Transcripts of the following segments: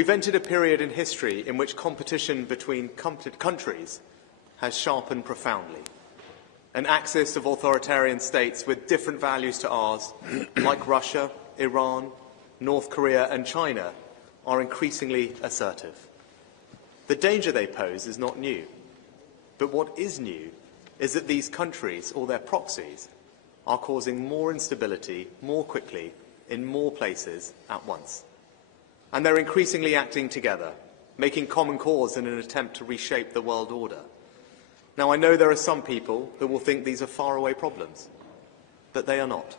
We've entered a period in history in which competition between countries has sharpened profoundly. An axis of authoritarian states with different values to ours, like Russia, Iran, North Korea and China, are increasingly assertive. The danger they pose is not new. But what is new is that these countries, or their proxies, are causing more instability more quickly in more places at once. And they're increasingly acting together, making common cause in an attempt to reshape the world order. Now, I know there are some people that will think these are faraway problems, but they are not.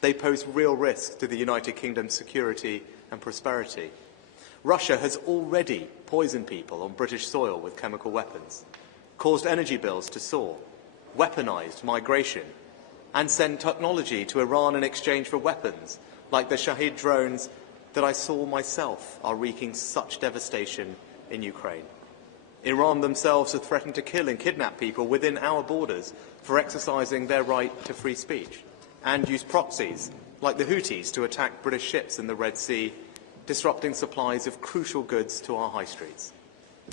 They pose real risks to the United Kingdom's security and prosperity. Russia has already poisoned people on British soil with chemical weapons, caused energy bills to soar, weaponised migration, and sent technology to Iran in exchange for weapons, like the Shahid drones that I saw myself are wreaking such devastation in Ukraine. Iran themselves have threatened to kill and kidnap people within our borders for exercising their right to free speech, and use proxies, like the Houthis, to attack British ships in the Red Sea, disrupting supplies of crucial goods to our high streets.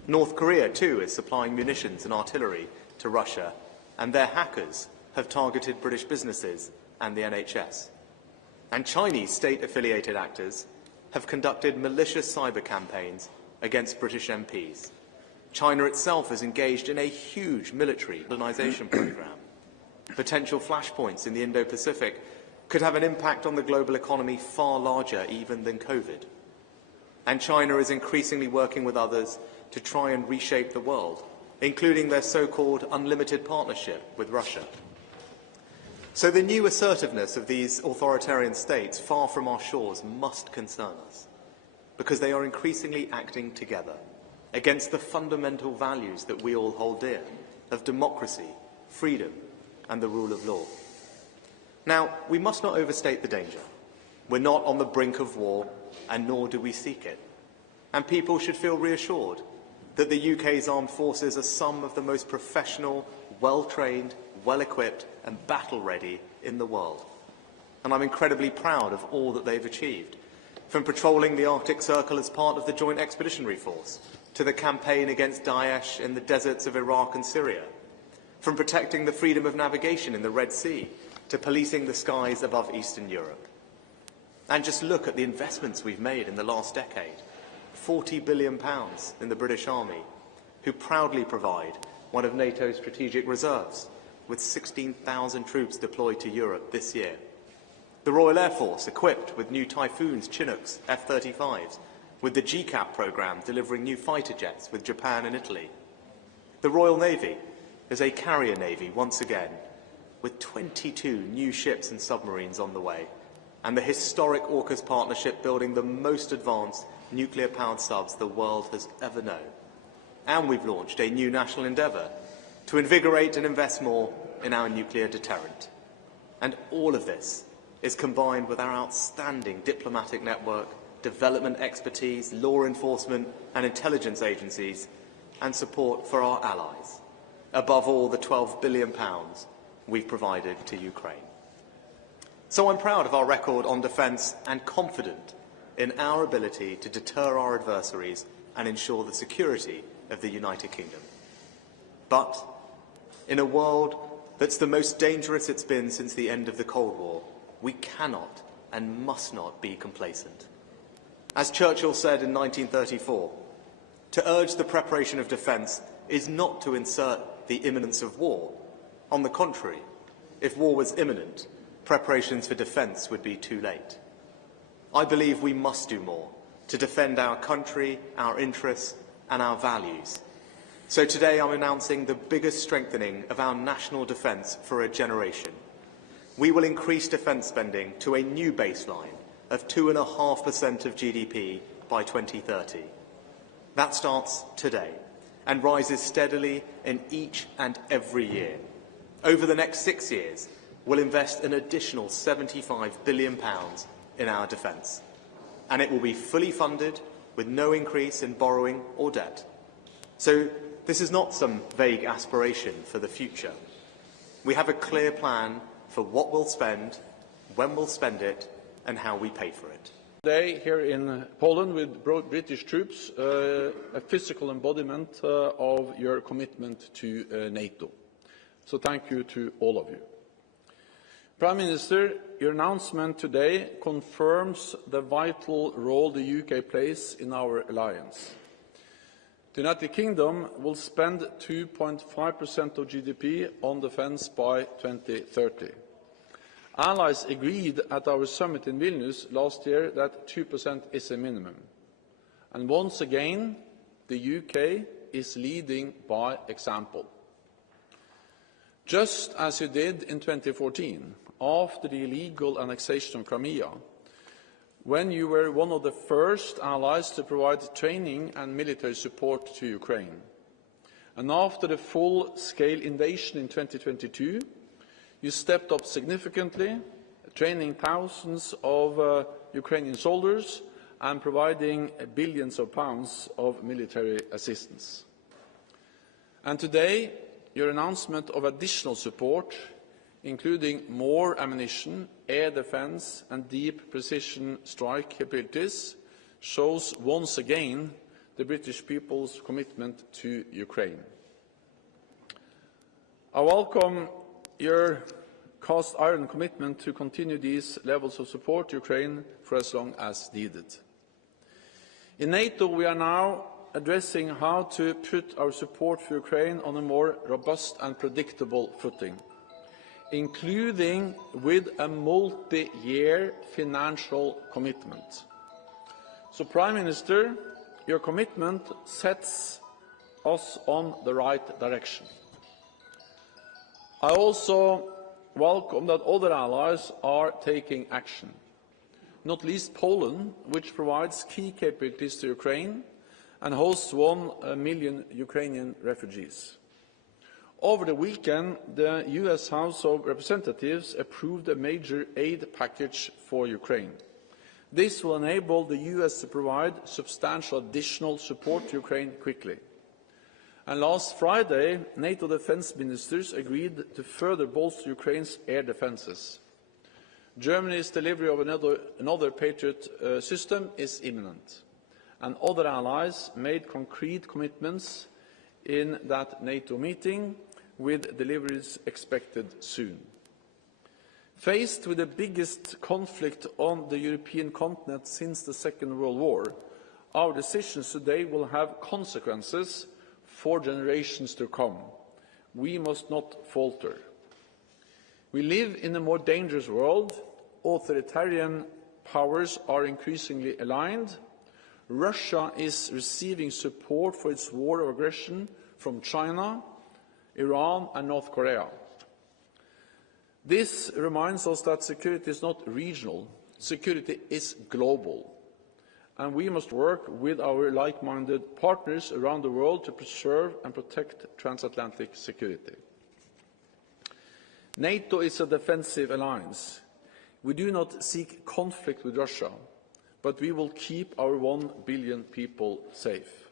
North Korea, too, is supplying munitions and artillery to Russia, and their hackers have targeted British businesses and the NHS. And Chinese state-affiliated actors have conducted malicious cyber campaigns against British MPs. China itself is engaged in a huge military colonization program. Potential flashpoints in the Indo-Pacific could have an impact on the global economy far larger even than COVID. And China is increasingly working with others to try and reshape the world, including their so-called unlimited partnership with Russia. So the new assertiveness of these authoritarian states far from our shores must concern us, because they are increasingly acting together against the fundamental values that we all hold dear of democracy, freedom, and the rule of law. Now, we must not overstate the danger. We're not on the brink of war, and nor do we seek it. And people should feel reassured that the UK's armed forces are some of the most professional, well-trained, well-equipped and battle-ready in the world. And I'm incredibly proud of all that they've achieved, from patrolling the Arctic Circle as part of the Joint Expeditionary Force, to the campaign against Daesh in the deserts of Iraq and Syria, from protecting the freedom of navigation in the Red Sea, to policing the skies above Eastern Europe. And just look at the investments we've made in the last decade. £40 billion in the British Army, who proudly provide one of NATO's strategic reserves, with 16,000 troops deployed to Europe this year. The Royal Air Force, equipped with new Typhoons, Chinooks, F-35s, with the GCAP programme delivering new fighter jets with Japan and Italy. The Royal Navy is a carrier navy once again, with 22 new ships and submarines on the way, and the historic AUKUS partnership building the most advanced nuclear-powered subs the world has ever known. And we've launched a new national endeavour to invigorate and invest more in our nuclear deterrent. And all of this is combined with our outstanding diplomatic network, development expertise, law enforcement and intelligence agencies, and support for our allies. Above all, the £12 billion we've provided to Ukraine. So I'm proud of our record on defence and confident in our ability to deter our adversaries and ensure the security of the United Kingdom. But in a world that's the most dangerous it's been since the end of the Cold War, we cannot and must not be complacent. As Churchill said in 1934, to urge the preparation of defence is not to insert the imminence of war. On the contrary, if war was imminent, preparations for defence would be too late. I believe we must do more to defend our country, our interests and our values. So today I'm announcing the biggest strengthening of our national defence for a generation. We will increase defence spending to a new baseline of 2.5% of GDP by 2030. That starts today and rises steadily in each and every year. Over the next 6 years, we'll invest an additional £75 billion in our defence. And it will be fully funded with no increase in borrowing or debt. So this is not some vague aspiration for the future. We have a clear plan for what we'll spend, when we'll spend it, and how we pay for it. Today, here in Poland, with British troops, a physical embodiment of your commitment to NATO. So thank you to all of you. Prime Minister, your announcement today confirms the vital role the UK plays in our alliance. The United Kingdom will spend 2.5% of GDP on defence by 2030. Allies agreed at our summit in Vilnius last year that 2% is a minimum. And once again, the UK is leading by example. Just as you did in 2014, after the illegal annexation of Crimea, when you were one of the first allies to provide training and military support to Ukraine. And after the full-scale invasion in 2022, you stepped up significantly, training thousands of Ukrainian soldiers and providing billions of pounds of military assistance. And today, your announcement of additional support, including more ammunition, air defence and deep precision strike capabilities, shows once again the British people's commitment to Ukraine. I welcome your cast iron commitment to continue these levels of support to Ukraine for as long as needed. In NATO, we are now addressing how to put our support for Ukraine on a more robust and predictable footing, including with a multi-year financial commitment. So, Prime Minister, your commitment sets us on the right direction. I also welcome that other allies are taking action, not least Poland, which provides key capabilities to Ukraine and hosts 1 million Ukrainian refugees. Over the weekend, the US House of Representatives approved a major aid package for Ukraine. This will enable the US to provide substantial additional support to Ukraine quickly. And last Friday, NATO defence ministers agreed to further bolster Ukraine's air defences. Germany's delivery of another Patriot system is imminent, and other allies made concrete commitments in that NATO meeting, with deliveries expected soon. Faced with the biggest conflict on the European continent since the Second World War, our decisions today will have consequences for generations to come. We must not falter. We live in a more dangerous world. Authoritarian powers are increasingly aligned. Russia is receiving support for its war of aggression from China, Iran and North Korea. This reminds us that security is not regional, security is global, and we must work with our like-minded partners around the world to preserve and protect transatlantic security. NATO is a defensive alliance. We do not seek conflict with Russia, but we will keep our 1 billion people safe.